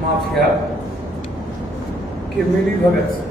Mafia के मिली भगत से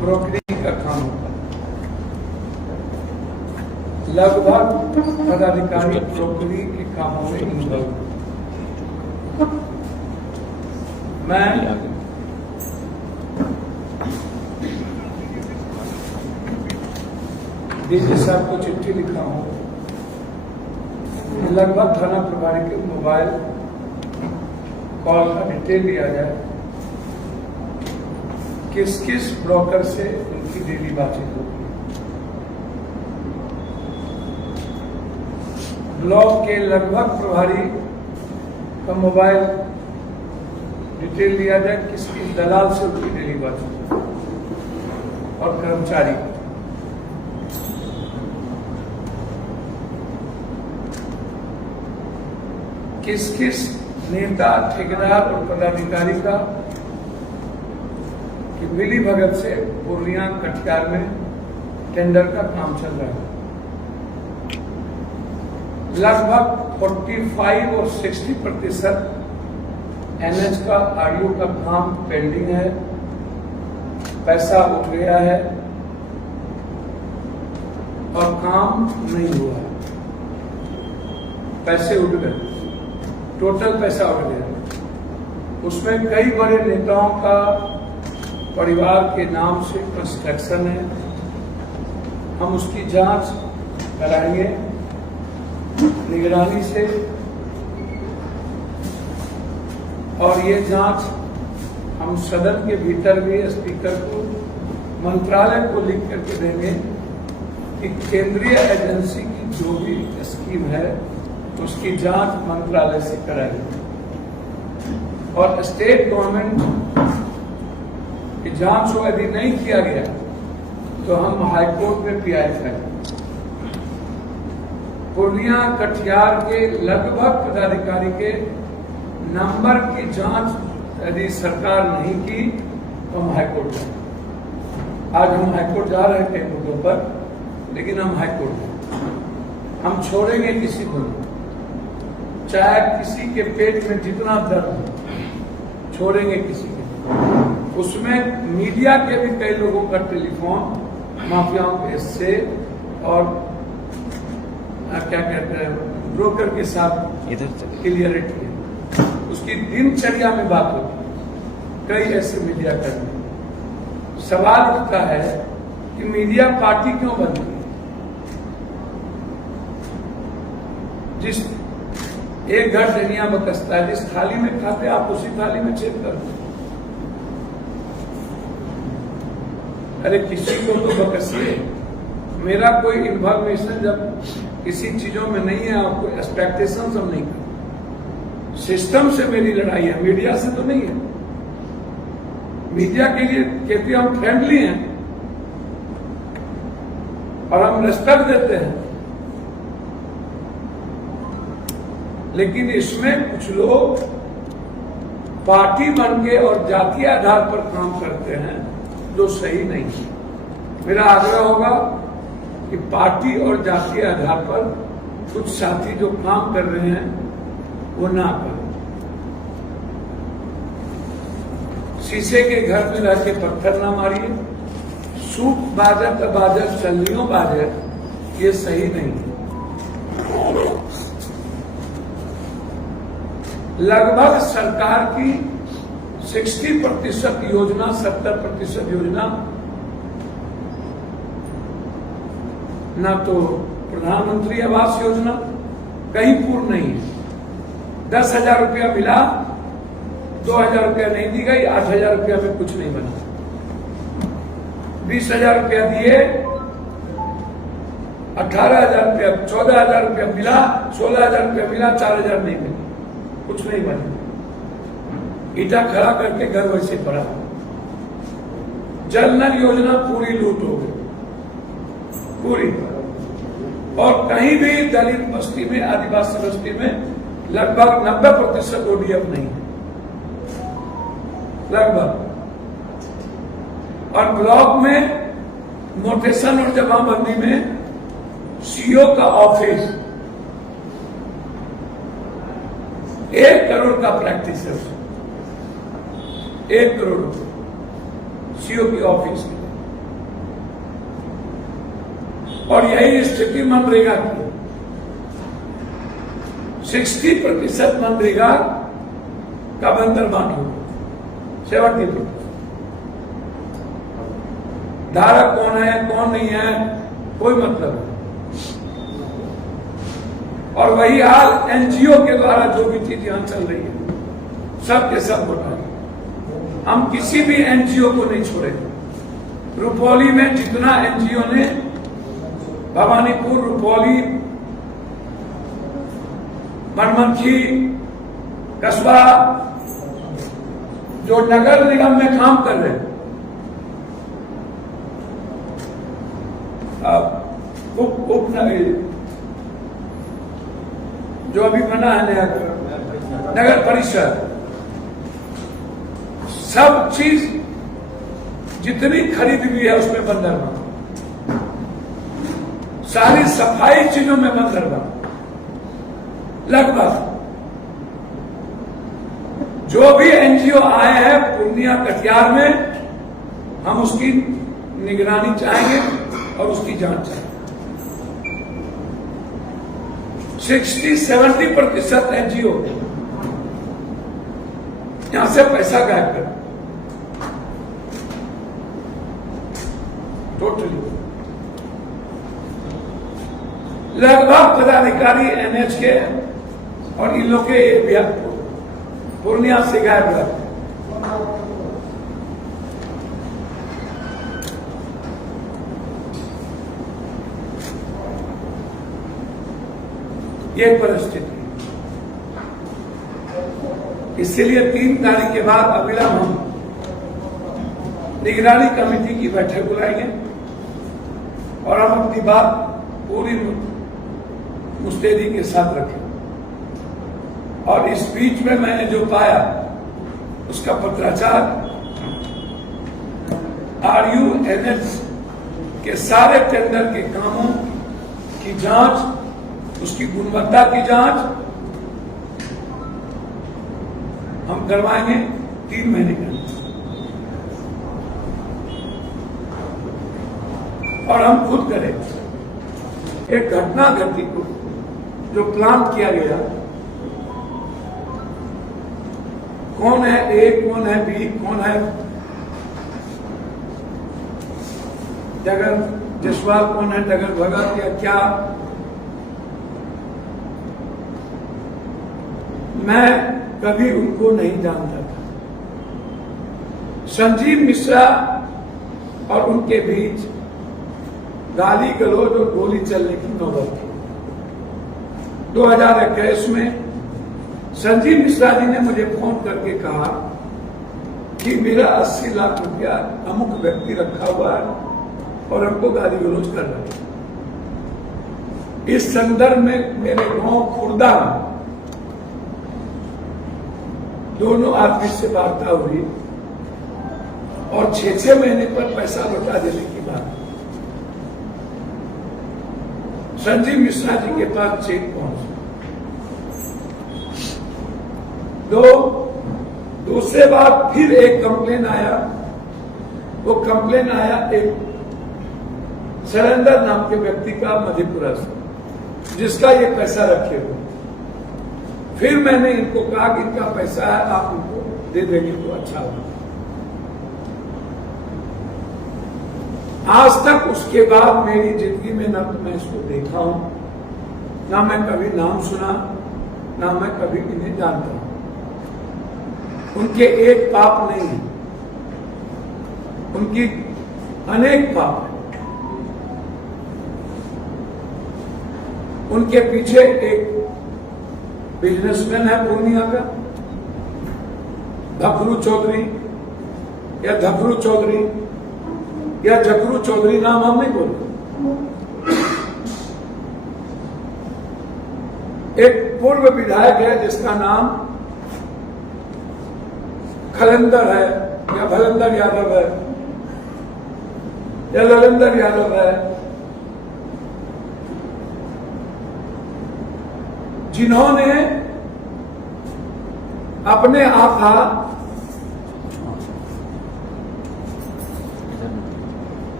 ब्रोकरी का काम होता है। लगभग पदाधिकारी ब्रोकरी के कामों में इन्वॉल्व। मैं डीजी साहब को चिट्ठी लिखा हूं, लगभग थाना प्रभारी के मोबाइल कॉल का डिटेल लिया जाए, किस किस ब्रोकर से उनकी डेली बातचीत होती है। ब्लॉक के लगभग प्रभारी का मोबाइल डिटेल लिया जाए, किस किस दलाल से उनकी डेली बातचीत और कर्मचारी किस किस नेता, ठेकेदार और पदाधिकारी का कि मिली भगत से पूर्णिया कटिहार में टेंडर का काम चल रहा है। लगभग 45 और 60% एनएच का आरडीओ का काम पेंडिंग है, पैसा उठ गया है और काम नहीं हुआ है। पैसे उठ गए, टोटल पैसा उठ गया। उसमें कई बड़े नेताओं का परिवार के नाम से कंस्ट्रक्शन है। हम उसकी जांच कराएंगे निगरानी से, और ये जांच हम सदन के भीतर भी स्पीकर को, मंत्रालय को लिख करके देंगे कि केंद्रीय एजेंसी की जो भी स्कीम है उसकी जांच मंत्रालय से कराएगी, और स्टेट गवर्नमेंट की जांच को यदि नहीं किया गया तो हम हाईकोर्ट में पीआई करेंगे। पूर्णिया कटिहार के लगभग पदाधिकारी के नंबर की जांच यदि सरकार नहीं की तो हम हाईकोर्ट जाएंगे। आज हम हाईकोर्ट जा रहे थे मुद्दों पर, लेकिन हम हाईकोर्ट हम छोड़ेंगे किसी को नहीं, चाहे किसी के पेट में जितना दर्द हो, छोड़ेंगे किसी के। उसमें मीडिया के भी कई लोगों का टेलीफोन माफियाओं के से और क्या कहते हैं ब्रोकर के साथ क्लियरिटी है। उसकी दिनचर्या में बात होती, कई ऐसे मीडिया कर्मी। सवाल उठता है कि मीडिया पार्टी क्यों बनती है? जिस एक घर दुनिया में कसता है, जिस थाली में खाते आप उसी थाली में छेद कर दो। अरे किसी को तो बकसिए। मेरा कोई इन्फॉर्मेशन जब किसी चीजों में नहीं है, आपको एक्सपेक्टेशन हम नहीं कर। सिस्टम से मेरी लड़ाई है, मीडिया से तो नहीं है। मीडिया के लिए कहते हम फ्रेंडली हैं और हम रिस्पेक्ट देते हैं, लेकिन इसमें कुछ लोग पार्टी बन के और जातीय आधार पर काम करते हैं जो सही नहीं है। मेरा आग्रह होगा कि पार्टी और जातीय आधार पर कुछ साथी जो काम कर रहे हैं वो ना करें। शीशे के घर में रह के पत्थर ना मारिए, सूख बाजत बाजत चलनियों बाजत, ये सही नहीं है। लगभग सरकार की 60% योजना, 70% योजना ना तो प्रधानमंत्री आवास योजना कहीं पूर्ण नहीं है। 10,000 रुपया मिला, 2,000 रुपया नहीं दी गई, 8,000 रुपया में कुछ नहीं बना। 20,000 रुपया दिए, 18,000 रुपया, 14,000 रुपया मिला, 16,000 रुपया मिला, 4,000 नहीं मिला, कुछ नहीं बना। ईटा खड़ा करके घर वैसे पड़ा। जल नल योजना पूरी लूट हो गई, पूरी। और कहीं भी दलित बस्ती में, आदिवासी बस्ती में लगभग 90% ओडीएफ नहीं है, लगभग। और ब्लॉक में मोटेशन और जमाबंदी में सीओ का ऑफिस 1 करोड़ का प्रैक्टिस है, 1 करोड़ रुपए सीओ की ऑफिस की। और यही स्थिति मनरेगा की, 60% मनरेगा का बंदर बांट हो, 70%। धारक कौन है कौन नहीं है कोई मतलब नहीं। और वही हाल एनजीओ के द्वारा जो भी चीज यहां चल रही है सब के सब घोटाले। हम किसी भी एनजीओ को नहीं छोड़ेंगे। रुपौली में जितना एनजीओ ने भवानीपुर, रुपौली, बनमनखी, कस्बा जो नगर निगम में काम कर रहे हैं, उप जो अभी बना है नया नगर परिषद, सब चीज जितनी खरीद हुई है उसमें बंदरगाह, सारी सफाई चीजों में बंदरगाह लगभग। जो भी एनजीओ आए हैं पूर्णिया कटिहार में, हम उसकी निगरानी चाहेंगे और उसकी जांच चाहेंगे। 60-70% एनजीओ यहां से पैसा गायब कर टोटली। लगभग पदाधिकारी एनएच के और इन लोग के पूर्णिया से गायब रहते। ये परिस्थिति, इसलिए 3 तारीख के बाद अविलंब हम निगरानी कमेटी की बैठक बुलाएंगे और हम अपनी बात पूरी मुस्तैदी के साथ रखें। और इस बीच में मैंने जो पाया उसका पत्राचार RUNH के सारे टेंडर के कामों की जांच, उसकी गुणवत्ता की जांच हम करवाएंगे 3 महीने के अंदर। और हम खुद करें। एक घटना घटी को जो प्लान किया गया, कौन है ए, कौन है बी, कौन है जगन जसवाल, कौन है डगर भगत या क्या, मैं कभी उनको नहीं जानता था। संजीव मिश्रा और उनके बीच गाली गलौज और गोली चलने की नौबत थी। 2021 में संजीव मिश्रा जी ने मुझे फोन करके कहा कि मेरा 80 लाख रुपया अमुक व्यक्ति रखा हुआ है और हमको गाली गलौज कर रहा है। इस संदर्भ में मेरे गांव खुर्दा में दोनों आदमी से वार्ता हुई और 6-6 महीने पर पैसा लौटा देने की बात। संजीव मिश्रा जी के पास चेक पहुंचा। दूसरे बार फिर एक कंप्लेन आया। वो कंप्लेन आया एक सरेंद्र नाम के व्यक्ति का मधेपुरा से, जिसका ये पैसा रखे हुए। फिर मैंने इनको कहा कि इनका पैसा है, आप इनको दे देंगे तो अच्छा होगा। आज तक उसके बाद मेरी जिंदगी में न तो मैं इसको देखा हूं, ना मैं कभी नाम सुना, ना मैं कभी इन्हें जानता हूं। उनके एक पाप नहीं है, उनकी अनेक पाप है। उनके पीछे एक बिजनेसमैन है पूर्णिया का, धफरू चौधरी या धफरू चौधरी या जकरू चौधरी, नाम हम नहीं बोलते। एक पूर्व विधायक है जिसका नाम खलंदर है या भलंदर यादव है, या ललिंदर यादव है, जिन्होंने अपने आका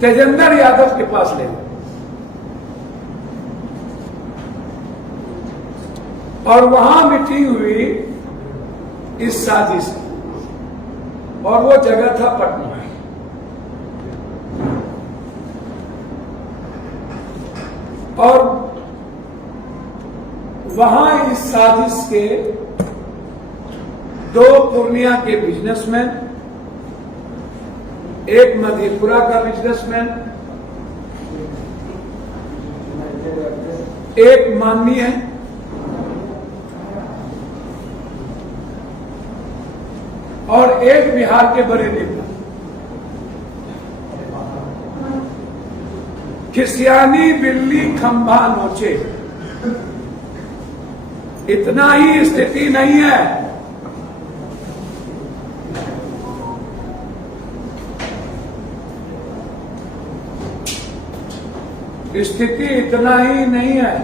तेजेंद्र यादव के पास ले गए और वहां मीटिंग हुई इस साजिश की, और वो जगह था पटना। और वहां इस साजिश के दो पूर्णिया के बिजनेसमैन, एक मधेपुरा का बिजनेसमैन, एक माननीय और एक बिहार के बड़े नेता खिसियानी बिल्ली खंभा नोचे, इतना ही स्थिति नहीं है। स्थिति इतना ही नहीं है,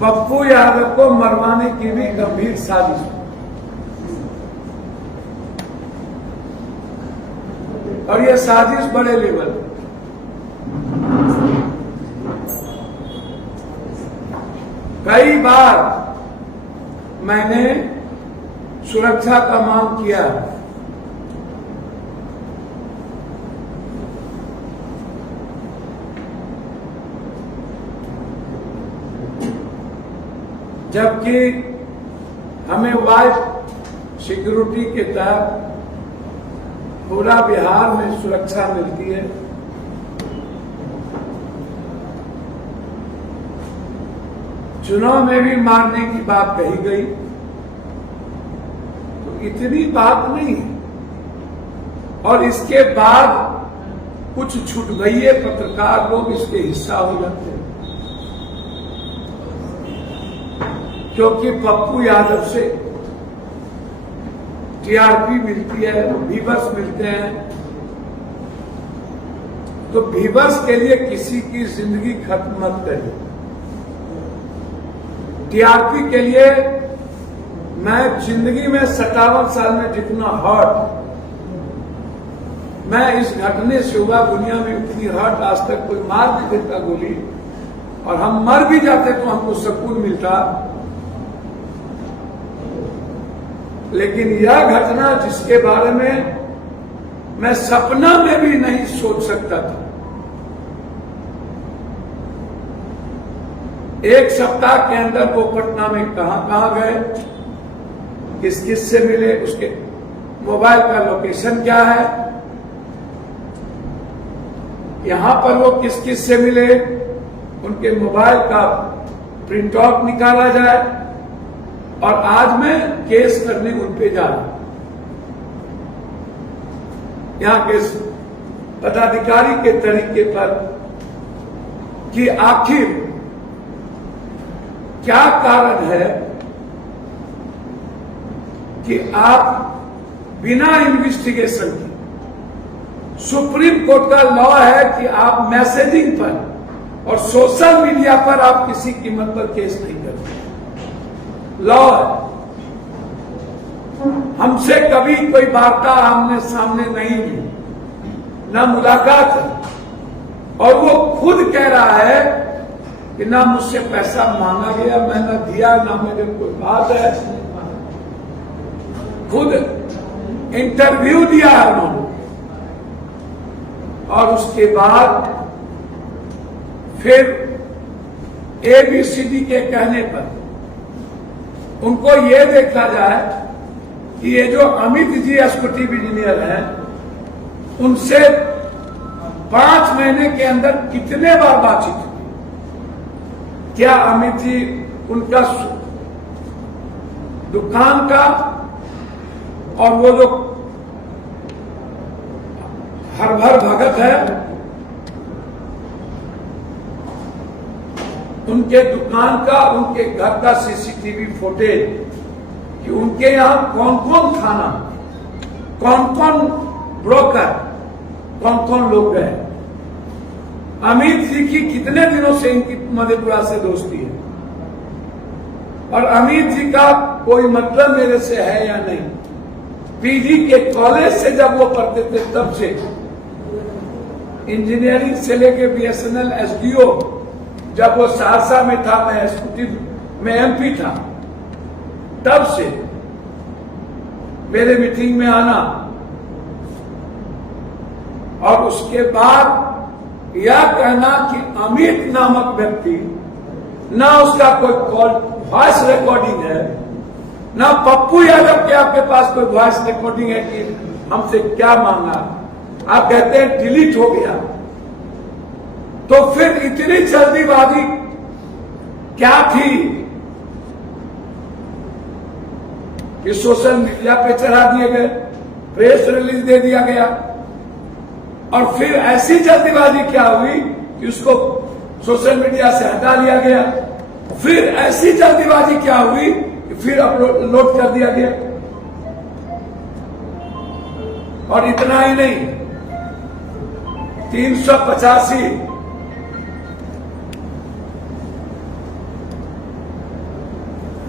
पप्पू यादव को मरवाने की भी गंभीर साजिश, और यह साजिश बड़े लेवल। कई बार मैंने सुरक्षा का मांग किया, जबकि हमें वाइड सिक्योरिटी के तहत पूरा बिहार में सुरक्षा मिलती है। चुनाव में भी मारने की बात कही गई, तो इतनी बात नहीं है। और इसके बाद कुछ छुटभइये पत्रकार लोग इसके हिस्सा हो जाते हैं, क्योंकि पप्पू यादव से टीआरपी मिलती है, व्यूअर्स मिलते हैं, तो व्यूअर्स के लिए किसी की जिंदगी खत्म मत करिए। टीआरपी के लिए मैं जिंदगी में 57 साल में जितना हर्ट मैं इस घटने से हुआ, दुनिया में उतनी हर्ट आज तक कोई मार नहीं देता गोली, और हम मर भी जाते तो हमको सुकून मिलता। लेकिन यह घटना जिसके बारे में मैं सपना में भी नहीं सोच सकता था, एक सप्ताह के अंदर वो पटना में कहां गए, किस किस से मिले, उसके मोबाइल का लोकेशन क्या है, यहां पर वो किस किस से मिले, उनके मोबाइल का प्रिंट आउट निकाला जाए, और आज मैं केस करने उन पे जा रहा हूं। यहां के पदाधिकारी के तरीके पर कि आखिर क्या कारण है कि आप बिना इन्वेस्टिगेशन के, सुप्रीम कोर्ट का लॉ है कि आप मैसेजिंग पर और सोशल मीडिया पर आप किसी कीमत पर केस नहीं करते, लॉ है। हमसे कभी कोई वार्ता आमने सामने नहीं हुई, ना मुलाकात है, और वो खुद कह रहा है कि ना मुझसे पैसा मांगा गया, मैं ना दिया, ना मेरे कोई बात है। खुद इंटरव्यू दिया है उन्होंने, और उसके बाद फिर ABCD के कहने पर उनको ये देखा जाए कि ये जो अमित जी एग्जीक्यूटिव इंजीनियर हैं, उनसे 5 महीने के अंदर कितने बार बातचीत हुई। क्या अमित जी उनका दुकान का और वो जो हरभर भगत है, उनके दुकान का, उनके घर का CCTV फुटेज कि उनके यहां कौन कौन खाना कौन कौन ब्रोकर, कौन कौन लोग गए। अमित जी की कितने दिनों से इनकी मधेपुरा से दोस्ती है, और अमित जी का कोई मतलब मेरे से है या नहीं। पीजी के कॉलेज से जब वो पढ़ते थे तब से, इंजीनियरिंग से लेके बीएसएनएल एसडीओ, जब वो सहरसा में था, मैं एग्जीक्यूटिव में एमपी था, तब से मेरे मीटिंग में आना, और उसके बाद यह कहना कि अमित नामक व्यक्ति, ना उसका कोई वॉइस रिकॉर्डिंग है, ना पप्पू यादव के आपके पास कोई वॉइस रिकॉर्डिंग है कि हमसे क्या मांगा। आप कहते हैं डिलीट हो गया, तो फिर इतनी जल्दीबाजी क्या थी कि सोशल मीडिया पे चढ़ा दिए गए, प्रेस रिलीज दे दिया गया, और फिर ऐसी जल्दीबाजी क्या हुई कि उसको सोशल मीडिया से हटा लिया गया। फिर ऐसी जल्दीबाजी क्या हुई कि फिर अपलोड कर दिया गया। और इतना ही नहीं, 385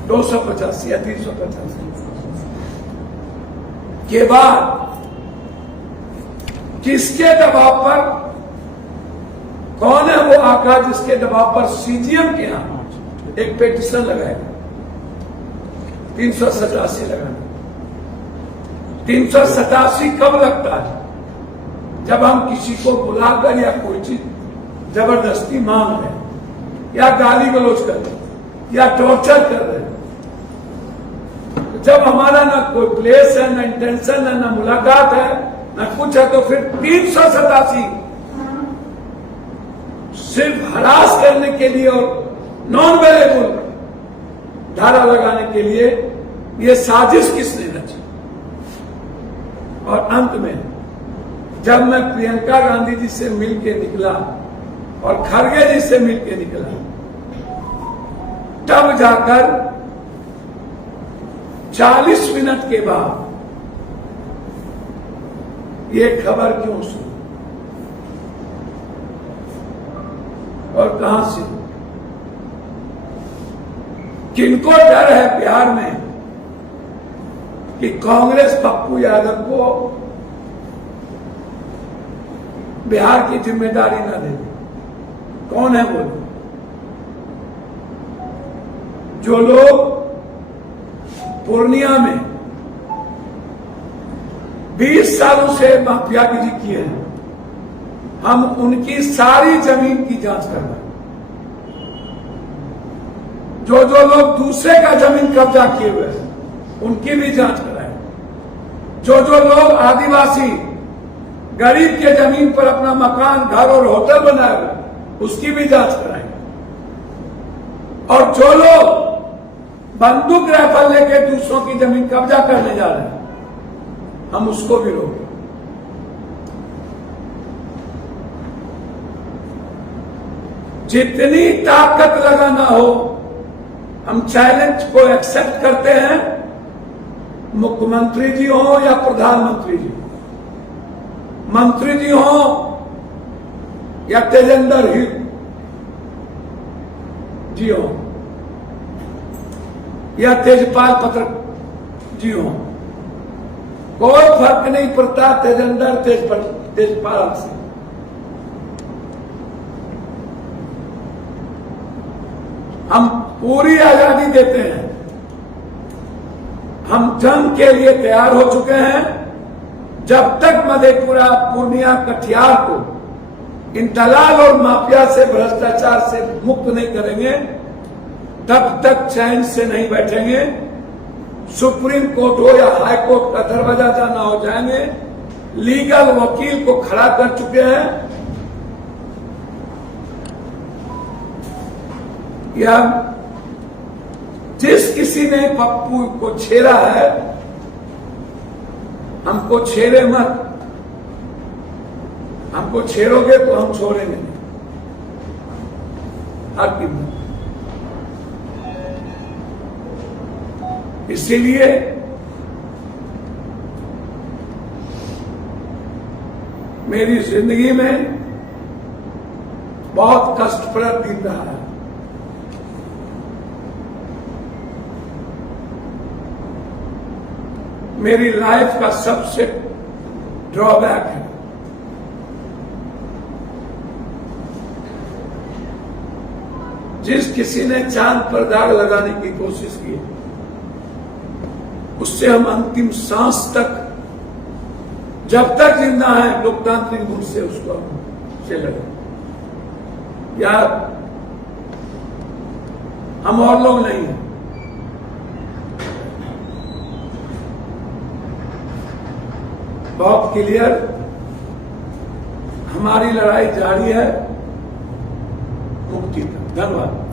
285 या 385 के बाद किसके दबाव पर, कौन है वो आका जिसके दबाव पर सीजीएम के यहां एक पेटिशन लगाएगा 387 लगाना। 387 कब लगता है? जब हम किसी को बुलाकर या कोई चीज जबरदस्ती मांग रहे हैं, या गाली गलौज कर रहे हैं, या टॉर्चर कर रहे हैं। जब हमारा ना कोई प्लेस है, ना इंटेंशन है, ना मुलाकात है, ना कुछ है, तो फिर 387 सिर्फ हरास करने के लिए और नॉन वेलेबल धारा लगाने के लिए ये साजिश किसने रची। और अंत में जब मैं प्रियंका गांधी जी से मिलके निकला और खड़गे जी से मिलके निकला, तब जाकर 40 मिनट के बाद ये खबर क्यों सुनी और कहां से? किनको डर है बिहार में कि कांग्रेस पप्पू यादव को बिहार की जिम्मेदारी न दे? कौन है वो? जो लोग पूर्णिया में 20 सालों से माफियागिरी किए हैं, हम उनकी सारी जमीन की जांच कर रहे हैं। जो जो लोग दूसरे का जमीन कब्जा किए हुए हैं उनकी भी जांच कराएं। जो जो लोग आदिवासी गरीब के जमीन पर अपना मकान, घर और होटल बनाए हुए, उसकी भी जांच कराएं। और जो लोग बंदूक राइफल लेके दूसरों की जमीन कब्जा करने जा रहे हैं, हम उसको भी रोकें। जितनी ताकत लगाना हो, हम चैलेंज को एक्सेप्ट करते हैं, मुख्यमंत्री जी हो या प्रधानमंत्री जी, मंत्री जी हो या तेजेंद्र ही जी हो या तेजपाल पत्रक जी हो, कोई फर्क नहीं पड़ता तेजेंद्र तेजपाल से। हम पूरी आजादी देते हैं, हम जंग के लिए तैयार हो चुके हैं। जब तक मधेपुरा, पूर्णिया, कटिहार को इन दलाल और माफिया से, भ्रष्टाचार से मुक्त नहीं करेंगे, तब तक चैन से नहीं बैठेंगे। सुप्रीम कोर्ट हो या हाई कोर्ट का दरवाजा जाना हो जाएंगे। लीगल वकील को खड़ा कर चुके हैं। या जिस किसी ने पप्पू को छेड़ा है, हमको छेड़े मत। हमको छेड़ोगे तो हम छोड़ेंगे नहीं, हर कीमत। इसीलिए मेरी जिंदगी में बहुत कष्टप्रद दिन रहा है। मेरी लाइफ का सबसे ड्रॉबैक है जिस किसी ने चांद पर दाग लगाने की कोशिश की, उससे हम अंतिम सांस तक, जब तक जिंदा है, लोकतांत्रिक रूप से उसको से लगे। या हम और लोग नहीं हैं। बहुत क्लियर, हमारी लड़ाई जारी है मुक्ति तक। धन्यवाद।